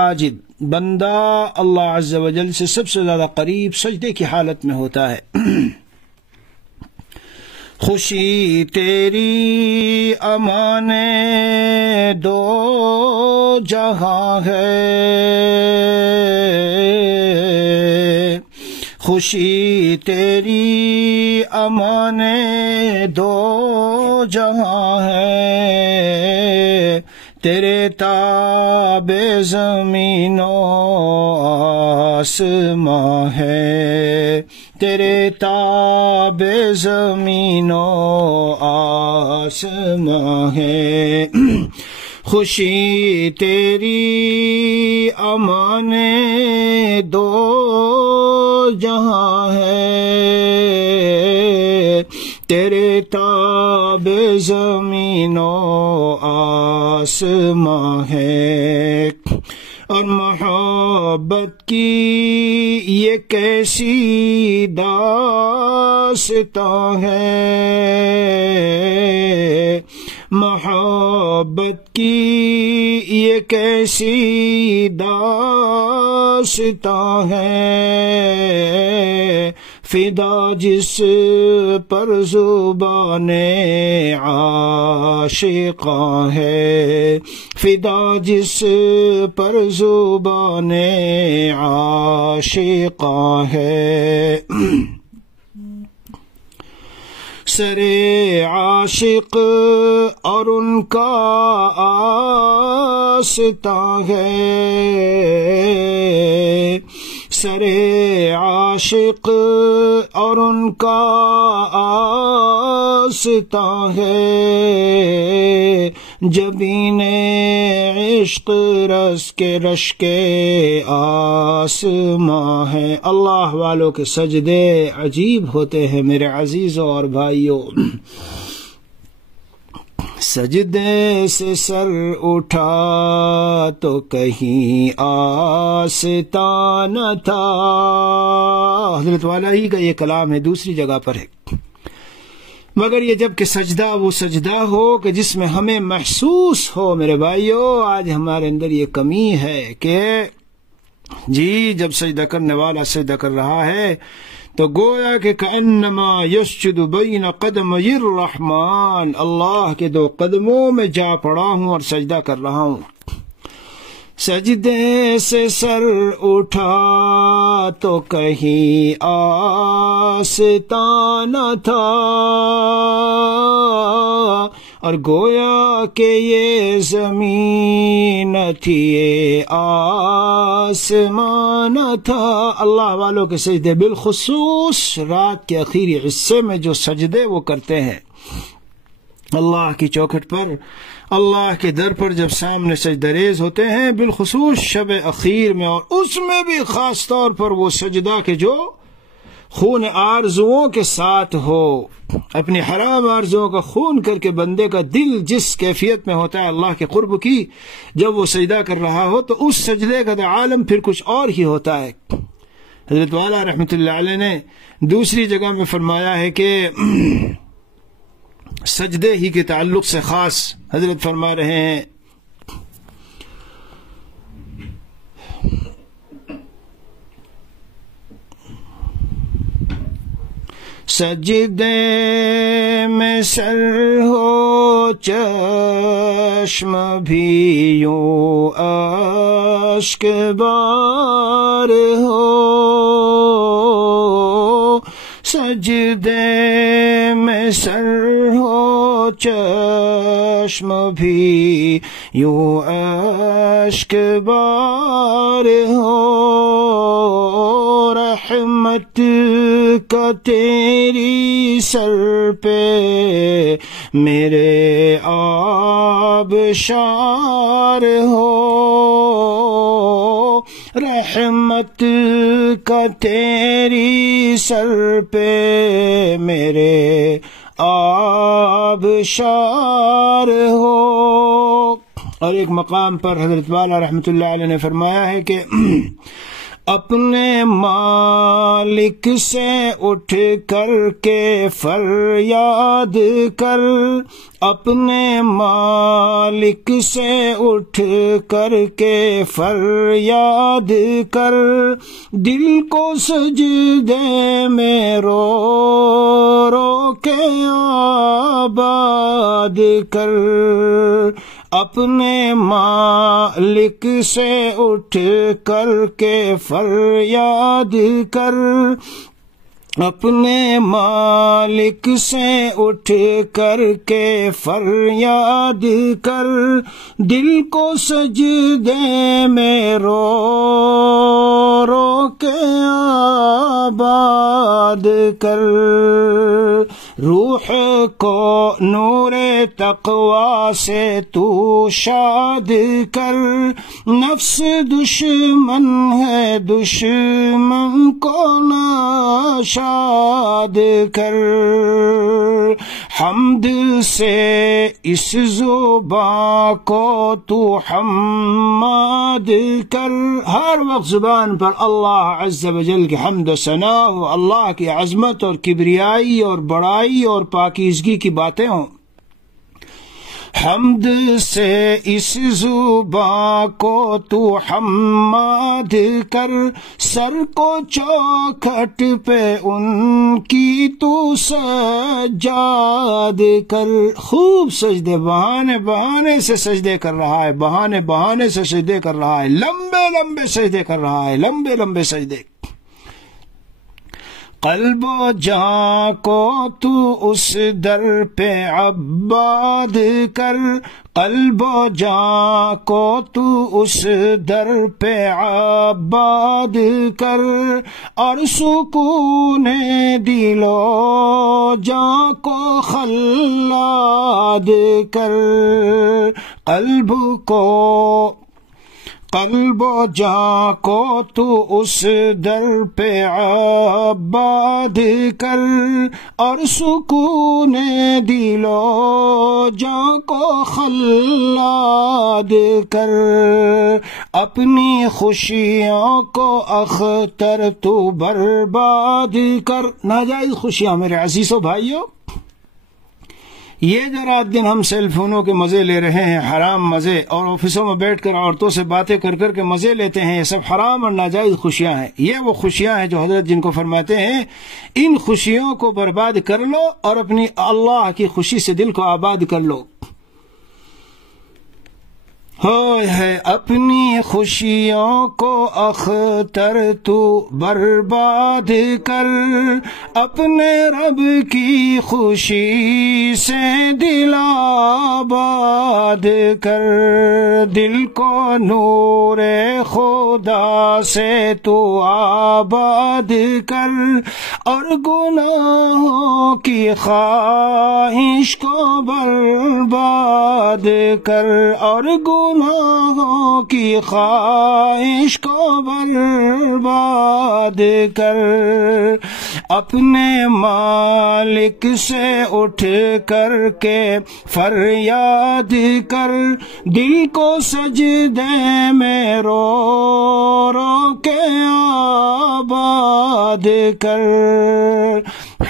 ساجد بندہ اللہ عز و جل سے سب سے زیادہ قریب سجدے کی حالت میں ہوتا ہے۔ خوشی تیری امان دو جہاں ہے، خوشی تیری امان دو جہاں ہے، تیرے تابع زمین و آسماں ہے، تیرے تابع زمین و آسماں ہے، خوشی تیری امان دو جہاں ہے، تیرے تابع زمین و آسماں ہے، اور محبت کی یہ کیسی داستاں ہے، محبت کی یہ کیسی داستاں ہے، فدا جس پر زبان عاشقاں ہے، فدا جس پر زبان عاشقاں ہے، سرے عاشق اور ان کا آستاں ہے، سرے عاشق اور ان کا آستاں ہے، جبین عشق رس کے رش کے آسماں ہے۔ اللہ والوں کے سجدے عجیب ہوتے ہیں میرے عزیزوں اور بھائیوں، سجدے سے سر اٹھا تو کہیں آستاں نہ تھا، حضرت والا ہی کا یہ کلام ہے، دوسری جگہ پر ہے، مگر یہ جب کہ سجدہ وہ سجدہ ہو کہ جس میں ہمیں محسوس ہو میرے بھائیوں، آج ہمارے اندر یہ کمی ہے کہ جی جب سجدہ کرنے والا سجدہ کر رہا ہے تو گویا کہ کأنما یسجد بین قدمی الرحمن، اللہ کے دو قدموں میں جا پڑا ہوں اور سجدہ کر رہا ہوں، سجدے سے سر اٹھا تو کہیں آستاں نہ تھا، اور گویا کہ یہ زمین تھی یہ آسمان تھا۔ اللہ والوں کے سجدے بالخصوص رات کے آخری حصے میں جو سجدے وہ کرتے ہیں اللہ کی چوکھٹ پر، اللہ کے در پر جب سامنے سجدہ ریز ہوتے ہیں، بالخصوص شب اخیر میں، اور اس میں بھی خاص طور پر وہ سجدہ کہ جو خون آرزوؤں کے ساتھ ہو، اپنی حرام آرزوؤں کا خون کر کے بندے کا دل جس کیفیت میں ہوتا ہے اللہ کے قرب کی، جب وہ سجدہ کر رہا ہو تو اس سجدے کا عالم پھر کچھ اور ہی ہوتا ہے۔ حضرت والا رحمۃ اللہ علیہ نے دوسری جگہ میں فرمایا ہے کہ سجدے ہی کے تعلق سے خاص حضرت فرما رہے ہیں، سجدے میں سر ہو چشم بھی یوں اشک بار ہو، سجدے میں سر ہو چشم بھی یوں اشک بار ہو، رحمت کا تیری سر پہ میرے آبشار ہو، رحمت کا تیری سر پہ میرے آبشار ہو۔ اور ایک مقام پر حضرت والا رحمۃ اللہ علیہ نے فرمایا ہے کہ اپنے مالک سے اٹھ کر کے فریاد کر، اپنے مالک سے اٹھ کر کے فریاد کر، دل کو سجدے میں رو رو کے آباد کر، اپنے مالک سے اٹھ کر کے فریاد کر، اپنے مالک سے اٹھ کر کے فریاد کر، دل کو سجدے میں رو رو کے آباد کر، روح کو نور تقوی سے تو شاد کر، نفس دشمن ہے دشمن کو ناشاد کر، حمد سے اس زبان کو تو حماد کر، ہر وقت زبان پر اللہ عز و جل کی حمد و ثنا ہو، اللہ کی عظمت اور کبریائی اور بڑائی اور پاکیزگی کی باتیں ہوں۔ حمد سے اس زبان کو تو حماد کر، سر کو چوکھٹ پہ ان کی تو سجاد کر، خوب سجدے بہانے بہانے سے سجدے کر رہا ہے، بہانے بہانے سے سجدے کر رہا ہے، لمبے لمبے سجدے کر رہا ہے، لمبے لمبے سجدے۔ قلب و جاں کو تو اس در پہ عباد کر، قلب و جاں کو تو اس در پہ عباد کر، اور سکون دل و جاں کو خلاد کر، قلب و جاں کو تو اس در پہ عباد کر، اور سکون دل و جاں کو خلاد کر، اپنی خوشیوں کو اختر تو برباد کر، ناجائز خوشیاں میرے عزیزو بھائیو، یہ جو رات دن ہم سیل فونوں کے مزے لے رہے ہیں، حرام مزے، اور آفسوں میں بیٹھ کر عورتوں سے باتیں کر کر کے مزے لیتے ہیں، یہ سب حرام اور ناجائز خوشیاں ہیں۔ یہ وہ خوشیاں ہیں جو حضرت جن کو فرماتے ہیں ان خوشیوں کو برباد کر لو اور اپنی اللہ کی خوشی سے دل کو آباد کر لو۔ ہے اپنی خوشیوں کو اختر تو برباد کر، اپنے رب کی خوشی سے دل آباد کر، دل کو نور خدا سے تو آباد کر، اور گناہوں کی خواہش کو برباد کر، اور گناہوں کی خواہش کو برباد کر، اپنے مالک سے اٹھ کر کے فریاد کر، دل کو سجدے میں رو رو کے آباد کر،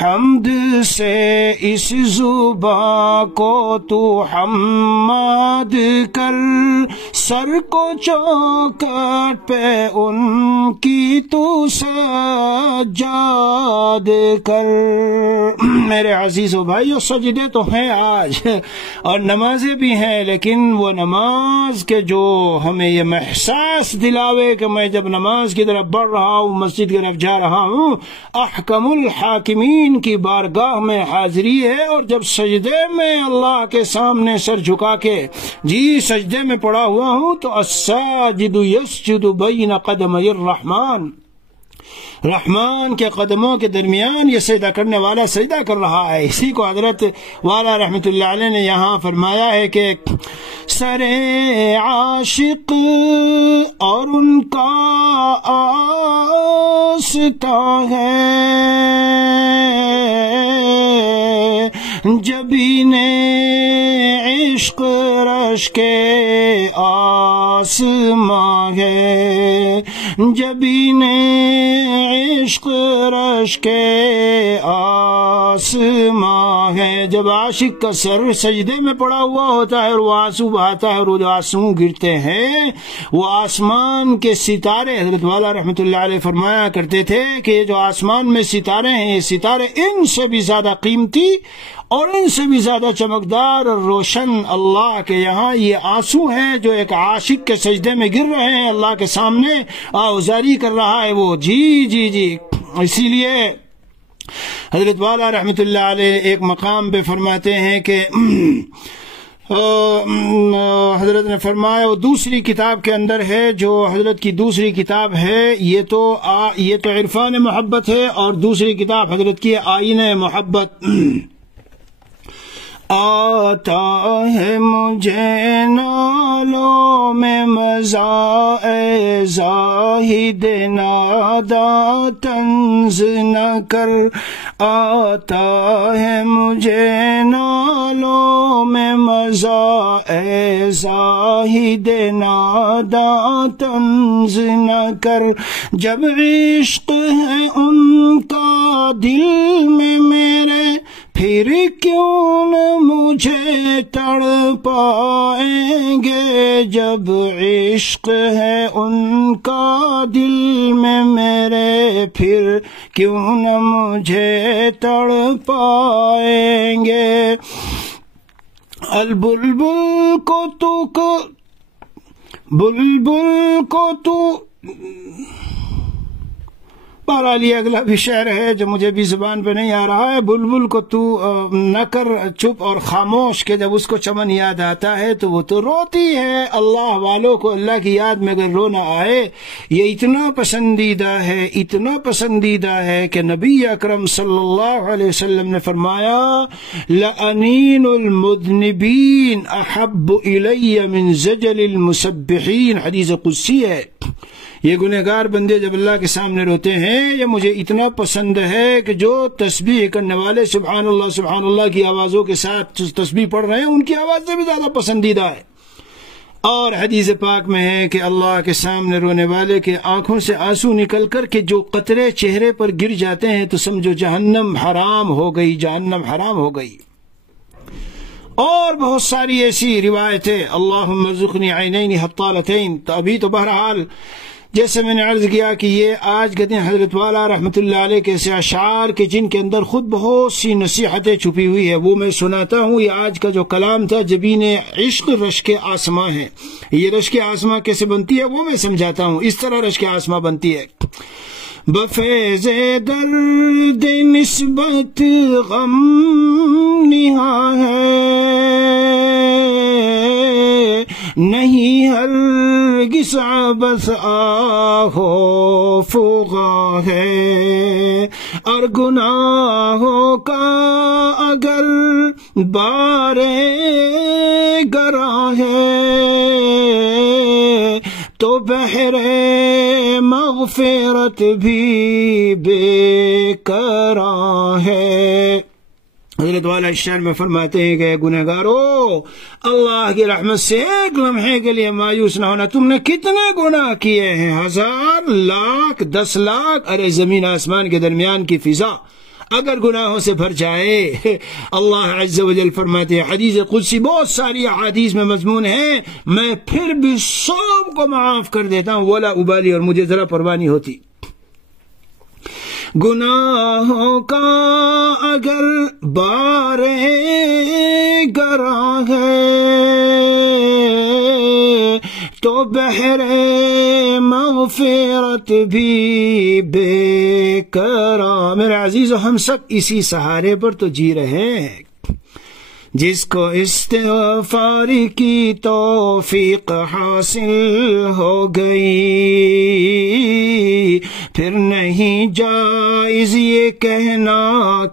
حمد سے اس زبان کو تو حماد کر، سر کو چوکھٹ پہ ان کی تو سجاد کر۔ میرے عزیزو بھائیو، سجدے تو ہیں آج اور نمازیں بھی ہیں، لیکن وہ نماز کے جو ہمیں یہ احساس دلاوے کہ میں جب نماز کی طرف بڑھ رہا ہوں، مسجد کی طرف جا رہا ہوں، احکم الحاکمین کی بارگاہ میں حاضری ہے، اور جب سجدے میں اللہ کے سامنے سر جھکا کے سجدے میں پڑا ہوا ہوں تو الساجد یسجد بین قدمی الرحمن، رحمان کے قدموں کے درمیان یہ سجدہ کرنے والا سجدہ کر رہا ہے۔ اسی کو حضرت والا رحمۃ اللہ علیہ نے یہاں فرمایا ہے کہ سر عاشق اور ان کا آستاں ہے، جبین عشق رش کے آسماں ہے، جبین عشق رش کے آسماں ہے۔ جب عاشق کا سر سجدے میں پڑا ہوا ہوتا ہے اور وہ آنسو بہاتا ہے اور وہ جو آنسو گرتے ہیں وہ آسمان کے ستارے، حضرت والا رحمۃ اللہ علیہ فرمایا کرتے تھے کہ یہ جو آسمان میں ستارے ہیں، یہ ستارے ان سے بھی زیادہ قیمتی اور ان سے بھی زیادہ چمکدار اور روشن اللہ کے یہاں یہ آنسو ہیں جو ایک عاشق کے سجدے میں گر رہے ہیں، اللہ کے سامنے آوزاری کر رہا ہے وہ۔ جی اسی لیے حضرت والا رحمۃ اللہ علیہ ایک مقام پہ فرماتے ہیں کہ حضرت نے فرمایا، وہ دوسری کتاب کے اندر ہے، جو حضرت کی دوسری کتاب ہے، یہ تو عرفان محبت ہے، اور دوسری کتاب حضرت کی آئین محبت۔ آتا ہے مجھے نالوں میں مزہ، اے زاہد نادا طنز نہ کر۔ آتا ہے مجھے نالوں میں مزہ، اے زاہد نادا طنز نہ کر۔ جب عشق ہے ان کا دل میں میرے، پھر کیوں نہ مجھے تڑ پائیں گے۔ جب عشق ہے ان کا دل میں میرے، پھر کیوں نہ مجھے تڑ پائیں گے۔ البلبل کو تو بہرحال یہ اگلا بھی شعر ہے جو مجھے بھی زبان پہ نہیں آ رہا ہے۔ بلبل کو تو نہ کر چپ اور خاموش، کہ جب اس کو چمن یاد آتا ہے تو وہ تو روتی ہے۔ اللہ والوں کو اللہ کی یاد میں اگر رونا آئے، یہ اتنا پسندیدہ ہے کہ نبی اکرم صلی اللہ علیہ وسلم نے فرمایا، لَأَنِينُ الْمُذْنِبِينَ أَحَبُّ إِلَيَّ مِنْ زَجَلِ الْمُسَبِّحِينَ۔ حدیث قدسی ہے، یہ گنہگار بندے جب اللہ کے سامنے روتے ہیں، یہ مجھے اتنا پسند ہے کہ جو تسبیح کرنے والے سبحان اللہ کی آوازوں کے ساتھ تسبیح پڑھ رہے ہیں، ان کی آواز سے بھی زیادہ پسندیدہ ہے۔ اور حدیث پاک میں ہے کہ اللہ کے سامنے رونے والے کے آنکھوں سے آنسو نکل کر کے جو قطرے چہرے پر گر جاتے ہیں تو سمجھو جہنم حرام ہو گئی۔ اور بہت ساری ایسی روایتیں، اللہم ارزقنی عینین حطالتین۔ تو ابھی تو بہرحال جیسے میں نے عرض کیا کہ یہ آج کے دن حضرت والا رحمۃ اللہ علیہ کے ایسے اشعار کے جن کے اندر خود بہت سی نصیحتیں چھپی ہوئی ہے، وہ میں سناتا ہوں۔ یہ آج کا جو کلام تھا، جبین عشق رشک آسماں ہے۔ یہ رشک آسماں کیسے بنتی ہے وہ میں سمجھاتا ہوں۔ اس طرح رشک آسماں بنتی ہے، بفیض درد نسبت غم نہاں ہے، نہیں ہرگز عبث آہو فغاں ہے۔ اور گناہوں کا اگر بارے گراں ہے تو بحر مغفرت بھی بے قرار ہے۔ حضرت والا شعر میں فرماتے ہیں کہ گنہگارو، اللہ کی رحمت سے ایک لمحے کے لیے مایوس نہ ہونا۔ تم نے کتنے گناہ کیے ہیں، 1000 لاکھ 10 لاکھ، ارے زمین آسمان کے درمیان کی فضا اگر گناہوں سے بھر جائے، اللہ عز و جل فرماتے ہیں، حدیث قدسی بہت ساری احادیث میں مضمون ہیں، میں پھر بھی سب کو معاف کر دیتا ہوں، ولا ابالی، اور مجھے ذرا پرواہ نہیں ہوتی۔ گناہوں کا اگر بارے گراں ہے تو بحر مغفرت بھی بے قرار۔ میرے عزیز و ہم سب اسی سہارے پر تو جی رہے ہیں۔ جس کو استغفار کی توفیق حاصل ہو گئی، پھر نہیں جائز یہ کہنا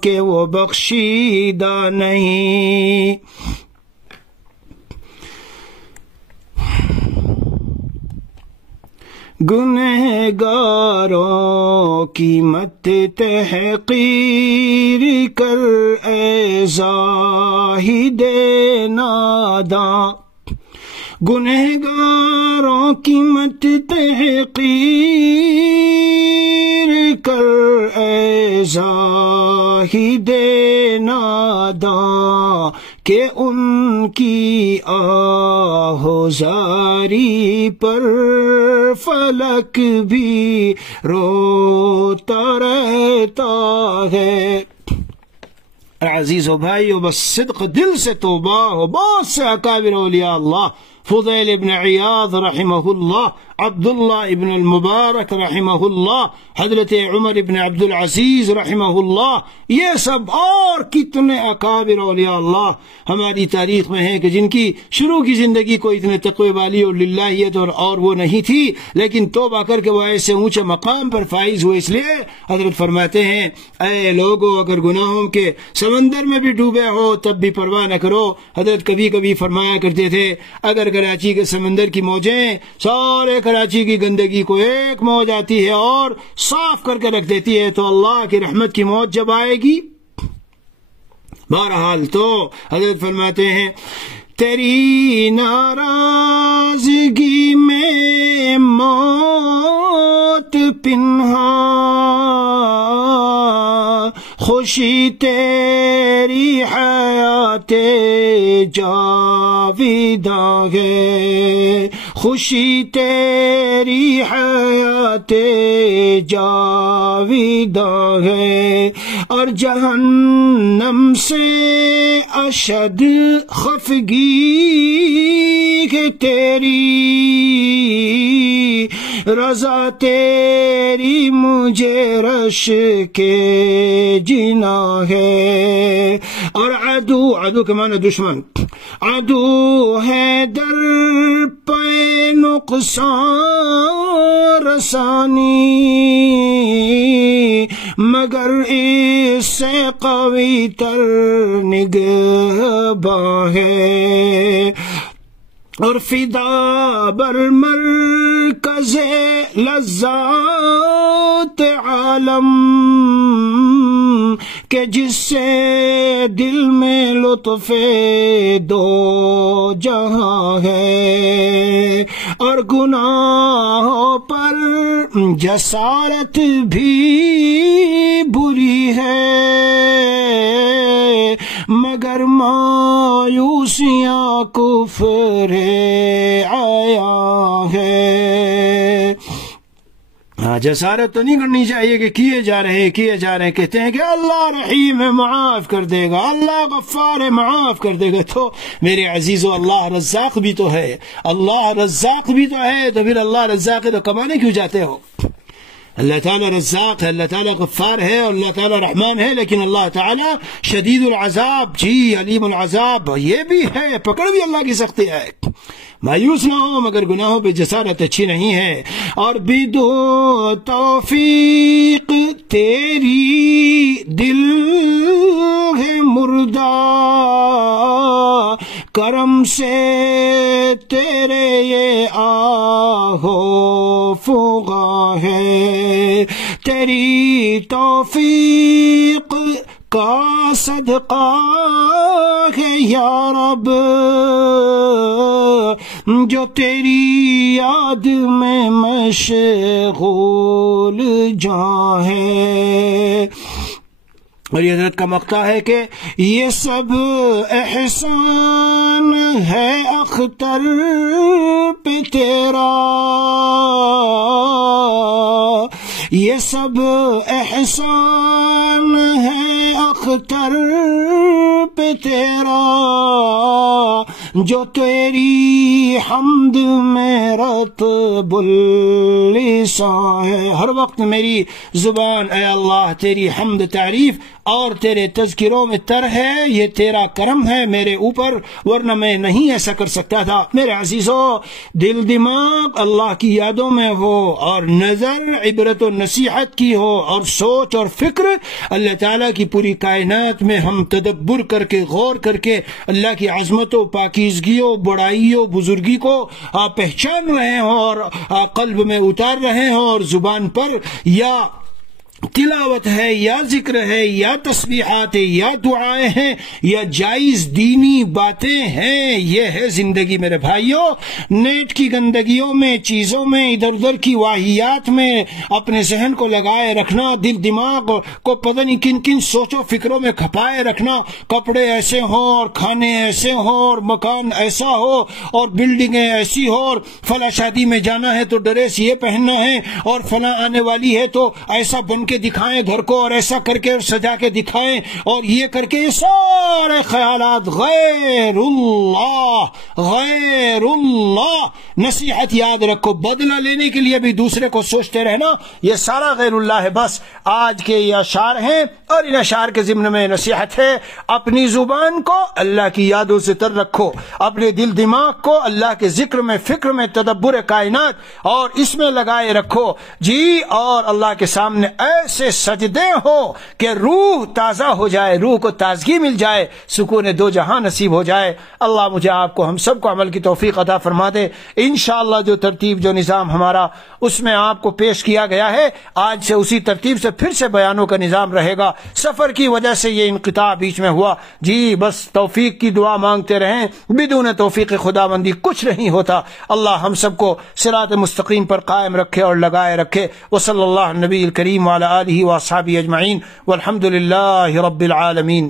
کہ وہ بخشیدہ نہیں۔ گنہگاروں کی مت تحقیر کر، اے زاہد ناداں۔ گنہگاروں کی مت تحقیر کر اے زاہد ناداں کہ ان کی آہوزاری پر فلک بھی روتا رہتا ہے۔ عزیز و بھائیو، بس صدق دل سے توبہ ہو۔ بہت سے اکابر اولیاء اللہ، فضیل ابن عیاض رحمہ اللہ، عبداللہ ابن المبارک رحمہ اللہ، حضرت عمر ابن عبد العزیز رحمہ اللہ، یہ سب اور کتنے اکابر اولیاء اللہ ہماری تاریخ میں ہیں کہ جن کی شروع کی زندگی کو اتنے تقوی والی اور للہیت اور وہ نہیں تھی، لیکن توبہ کر کے وہ ایسے اونچے مقام پر فائز ہوئے۔ اس لیے حضرت فرماتے ہیں اے لوگو، اگر گناہوں کے سمندر میں بھی ڈوبے ہو تب بھی پرواہ نہ کرو۔ حضرت کبھی کبھی فرمایا کرتے تھے اگر کراچی کے سمندر کی موجیں سارے کراچی کی گندگی کو ایک موج آتی ہے اور صاف کر کے رکھ دیتی ہے تو اللہ کی رحمت کی موج جب آئے گی۔ بہرحال تو حضرت فرماتے ہیں تیری ناراضگی میں موت پنہا، خوشی تیری حیات جاویداں ہے، خوشی تیری حیات جاویداں ہے، اور جہنم سے اشد خفگی کہ تیری رضا تیری مجھے رش کے جنا ہے، اور عدو کے معنی دشمن، عدو ہے در پہ نقصان رسانی، مگر اس سے قوی تر نگہباں ہے، اور فدا بر مرکز لذات عالم کہ جس سے دل میں لطف دو جہاں ہے، اور گناہوں پر جسارت بھی بری ہے، مگر مایوسیاں کفر آیا ہے۔ جسارت تو نہیں کرنی چاہیے کہ کیے جا رہے ہیں کہتے ہیں کہ اللہ رحیم ہے معاف کر دے گا، اللہ غفار ہے معاف کر دے گا۔ تو میرے عزیزو اللہ رزاق بھی تو ہے، اللہ رزاق بھی تو ہے، تو پھر اللہ رزاق ہے تو کمانے کیوں جاتے ہو؟ اللہ تعالیٰ رزاق ہے، اللہ تعالیٰ غفار ہے، اور اللہ تعالیٰ رحمان ہے، لیکن اللہ تعالیٰ شدید العذاب، جی علیم العذاب یہ بھی ہے، پکڑ بھی اللہ کی سختی ہے۔ مایوس نہ ہو، مگر گناہوں پہ جسارت اچھی نہیں ہے۔ اور بدو توفیق تیری دل ہے مردہ، کرم سے تیرے یہ آہو فغاں ہے، تیری توفیق کا صدقہ ہے یا رب، جو تیری یاد میں مشغول جاں ہے۔ اور یہ حضرت کا مقطع ہے کہ یہ سب احسان ہے اختر پہ تیرا، یہ سب احسان ہے اختر پہ تیرا، جو تیری حمد میں رطب اللسان ہے۔ ہر وقت میری زبان اے اللہ تیری حمد تعریف اور تیرے تذکروں میں تر ہے، یہ تیرا کرم ہے میرے اوپر، ورنہ میں نہیں ایسا کر سکتا تھا۔ میرے عزیزو، دل دماغ اللہ کی یادوں میں ہو، اور نظر عبرت و نصیحت کی ہو، اور سوچ اور فکر اللہ تعالیٰ کی پوری کائنات میں ہم تدبر کر کے غور کر کے اللہ کی عظمت و پاکیزگی و بڑائی و بزرگی کو پہچان رہے ہوں اور قلب میں اتار رہے ہوں، اور زبان پر یا تلاوت ہے یا ذکر ہے یا تسبیحات ہے یا دعائیں ہیں یا جائز دینی باتیں ہیں، یہ ہے زندگی میرے بھائیوں۔ نیٹ کی گندگیوں میں، چیزوں میں، ادھر ادھر کی واہیات میں اپنے ذہن کو لگائے رکھنا، دل دماغ کو پتہ نہیں کن کن سوچوں فکروں میں کھپائے رکھنا، کپڑے ایسے ہوں اور کھانے ایسے ہوں اور مکان ایسا ہو اور بلڈنگیں ایسی ہو اور فلاں شادی میں جانا ہے تو ڈریس یہ پہننا ہے اور فلاں آنے والی ہے تو ایسا بن کے دکھائیں گھر کو اور ایسا کر کے اور سجا کے دکھائیں اور یہ کر کے، یہ سارے خیالات غیر اللہ۔ نصیحت یاد رکھو، بدلہ لینے کے لیے بھی دوسرے کو سوچتے رہنا، یہ سارا غیر اللہ ہے۔ بس آج کے یہ اشعار ہیں اور ان اشعار کے ضمن میں نصیحت ہے، اپنی زبان کو اللہ کی یادوں سے تر رکھو، اپنے دل دماغ کو اللہ کے ذکر میں، فکر میں، تدبر کائنات اور اس میں لگائے رکھو جی، اور اللہ کے سامنے ایسے سجدے ہو کہ روح تازہ ہو جائے، روح کو تازگی مل جائے، سکون دو جہاں نصیب ہو جائے۔ اللہ مجھے آپ کو، ہم سب کو عمل کی توفیق عطا فرما دے۔ انشاءاللہ جو ترتیب، جو نظام ہمارا اس میں آپ کو پیش کیا گیا ہے، آج سے اسی ترتیب سے پھر سے بیانوں کا نظام رہے گا۔ سفر کی وجہ سے یہ انقطاع بیچ میں ہوا جی، بس توفیق کی دعا مانگتے رہیں، بدون توفیق خداوندی کچھ نہیں ہوتا۔ اللہ ہم سب کو صراط مستقیم پر قائم رکھے اور لگائے رکھے۔ وصلی اللہ نبی الکریم وعلی آلہ واصحابہ اجمعین والحمد للہ رب العالمین۔